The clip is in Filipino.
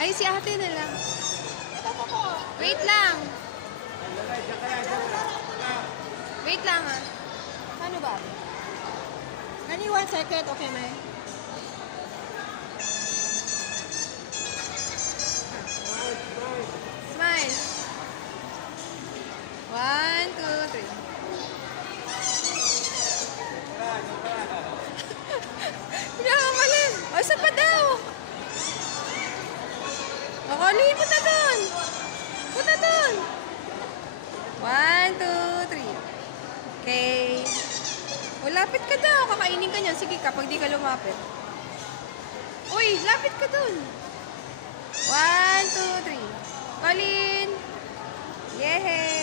Ay, si ate na lang. Wait lang. Wait lang ah. Ano ba? Kani 1 second, okay, May? Smile. 1, 2, 3. Pinakamalit. O, saan pa daw? O, Colleen, punta doon. Punta doon. 1, 2, 3. Okay. O, lapit ka daw. Kakainin ka niyan. Sige, kapag di ka lumapit. Uy, lapit ka doon. 1, 2, 3. Colleen. Yehey.